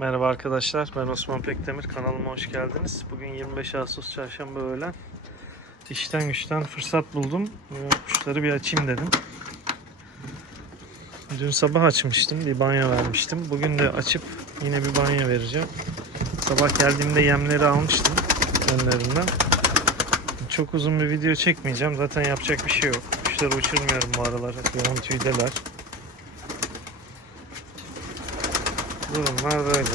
Merhaba arkadaşlar, ben Osman Pekdemir. Kanalıma hoş geldiniz. Bugün 25 Ağustos Çarşamba öğlen. İşten güçten fırsat buldum. Bu Kuşları bir açayım dedim. Dün sabah açmıştım, bir banyo vermiştim. Bugün de açıp yine bir banyo vereceğim. Sabah geldiğimde yemleri almıştım önlerinden. Çok uzun bir video çekmeyeceğim. Zaten yapacak bir şey yok. Kuşları uçurmuyorum bu aralar. Yoğun tüydeler. Durumlar böyle.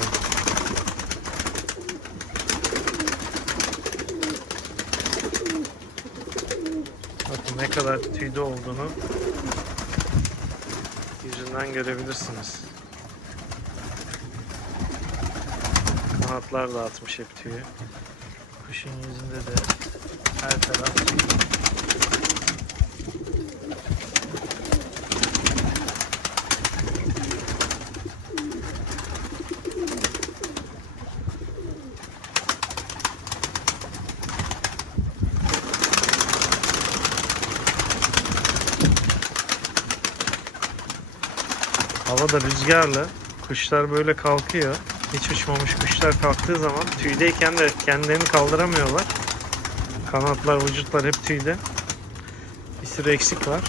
Bakın ne kadar tüyde olduğunu yüzünden görebilirsiniz. Kanatlar dağıtmış hep tüyü. Kuşun yüzünde de her taraf. Havada rüzgarla kuşlar böyle kalkıyor. Hiç uçmamış kuşlar kalktığı zaman tüydeyken de kendilerini kaldıramıyorlar. Kanatlar, vücutlar hep tüyde. Bir sürü eksik var.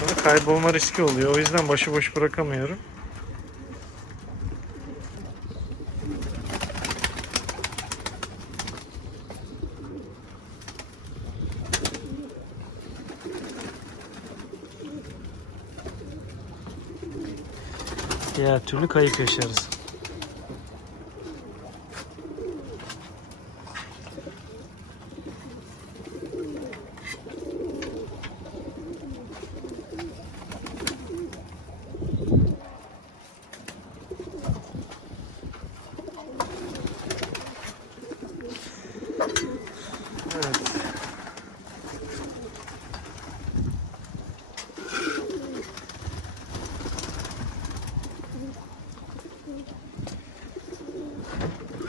Sonra kaybolma riski oluyor. O yüzden başıboş bırakamıyorum. Diğer türlü kayıp yaşarız.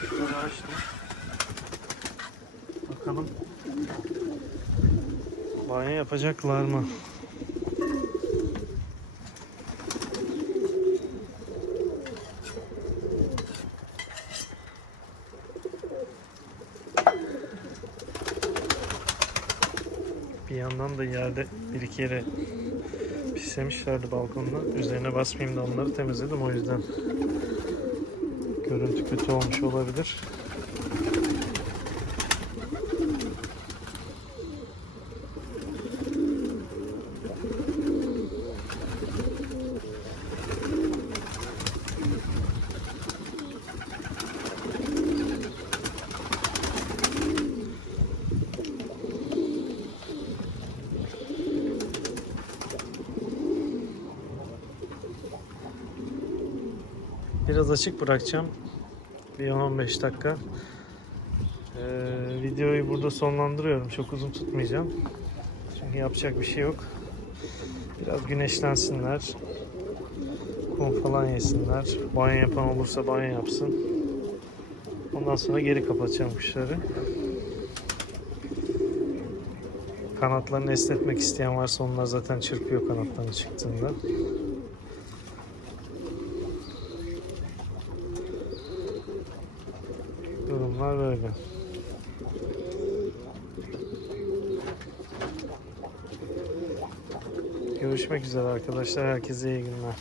Şöyle açtım. Bakalım. Banyo yapacaklar mı? Bir yandan da yerde bir iki yere pislemişlerdi balkonda. Üzerine basmayayım da onları temizledim o yüzden. Görüntü kötü olmuş olabilir. Biraz açık bırakacağım. Bir 10-15 dakika. Ee, videoyu burada sonlandırıyorum. Çok uzun tutmayacağım. Çünkü yapacak bir şey yok. Biraz güneşlensinler. Kum falan yesinler. Banyo yapan olursa banyo yapsın. Ondan sonra geri kapatacağım kuşları. Kanatlarını esnetmek isteyen varsa onlar zaten çırpıyor kanatlarını çıktığında. Durumlar böyle. Görüşmek üzere arkadaşlar. Herkese iyi günler.